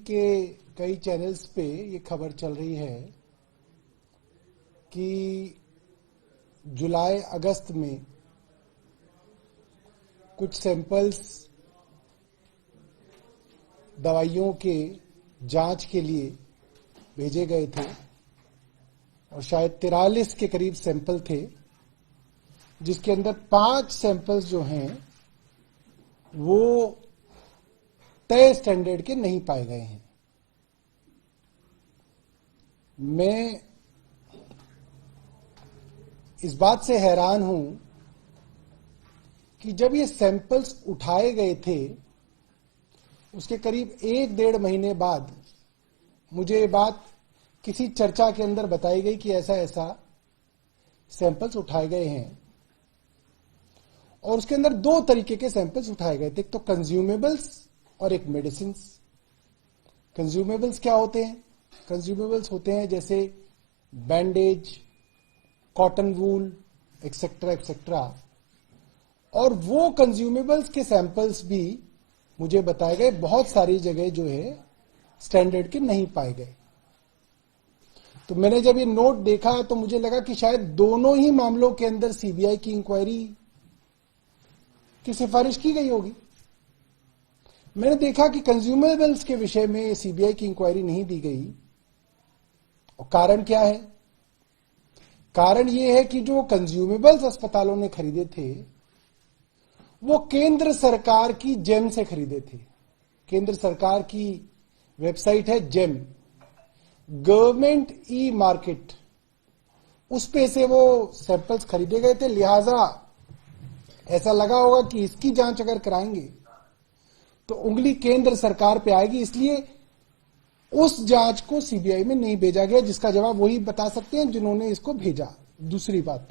के कई चैनल्स पे ये खबर चल रही है कि जुलाई अगस्त में कुछ सैंपल्स दवाइयों के जांच के लिए भेजे गए थे और शायद 43 के करीब सैंपल थे, जिसके अंदर 5 सैंपल्स जो हैं वो तय स्टैंडर्ड के नहीं पाए गए हैं। मैं इस बात से हैरान हूं कि जब ये सैंपल्स उठाए गए थे उसके करीब 1-1.5 महीने बाद मुझे ये बात किसी चर्चा के अंदर बताई गई कि ऐसा ऐसा सैंपल्स उठाए गए हैं। और उसके अंदर 2 तरीके के सैंपल्स उठाए गए थे, एक तो कंज्यूमेबल्स और एक मेडिसिन। कंज्यूमेबल्स क्या होते हैं? कंज्यूमेबल्स होते हैं जैसे bandage, cotton wool, etcetera etcetera. और वो कंज्यूमेबल्स के सैंपल्स भी मुझे बताए गए बहुत सारी जगह जो है स्टैंडर्ड के नहीं पाए गए। तो मैंने जब ये नोट देखा तो मुझे लगा कि शायद दोनों ही मामलों के अंदर सीबीआई की इंक्वायरी की सिफारिश की गई होगी। मैंने देखा कि कंज्यूमेबल्स के विषय में सीबीआई की इंक्वायरी नहीं दी गई। और कारण क्या है? कारण यह है कि जो कंज्यूमेबल्स अस्पतालों ने खरीदे थे वो केंद्र सरकार की जेम से खरीदे थे। केंद्र सरकार की वेबसाइट है जेम, गवर्नमेंट ई मार्केट, उस पे से वो सैंपल्स खरीदे गए थे। लिहाजा ऐसा लगा होगा कि इसकी जांच अगर कराएंगे तो उंगली केंद्र सरकार पे आएगी, इसलिए उस जांच को सीबीआई में नहीं भेजा गया, जिसका जवाब वही बता सकते हैं जिन्होंने इसको भेजा। दूसरी बात,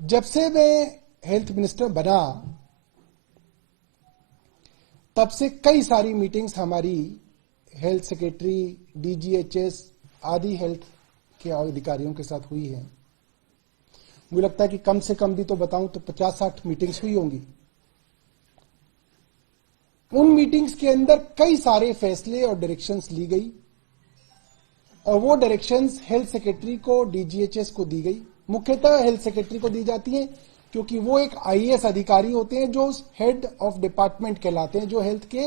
जब से मैं हेल्थ मिनिस्टर बना तब से कई सारी मीटिंग्स हमारी हेल्थ सेक्रेटरी, डीजीएचएस आदि हेल्थ के अधिकारियों के साथ हुई है। मुझे लगता है कि कम से कम भी तो बताऊं तो 50-60 मीटिंग्स हुई होंगी। उन मीटिंग्स के अंदर कई सारे फैसले और डायरेक्शंस ली गई और वो डायरेक्शंस हेल्थ सेक्रेटरी को, डीजीएचएस को दी गई। मुख्यतः हेल्थ सेक्रेटरी को दी जाती हैं क्योंकि वो एक आईएएस अधिकारी होते हैं जो हेड ऑफ डिपार्टमेंट कहलाते हैं, जो हेल्थ के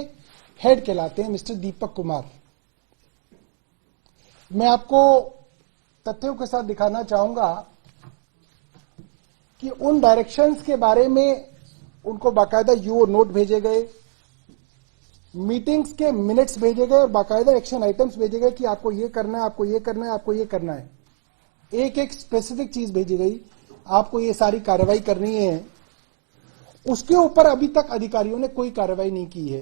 हेड कहलाते हैं, मिस्टर दीपक कुमार। मैं आपको तथ्यों के साथ दिखाना चाहूंगा कि उन डायरेक्शंस के बारे में उनको बाकायदा यूओ नोट भेजे गए, मीटिंग्स के मिनट्स भेजे गए और बाकायदा एक्शन आइटम्स भेजे गए कि आपको ये करना है, आपको ये करना है, आपको ये करना है। एक एक स्पेसिफिक चीज भेजी गई, आपको ये सारी कार्रवाई करनी है। उसके ऊपर अभी तक अधिकारियों ने कोई कार्रवाई नहीं की है।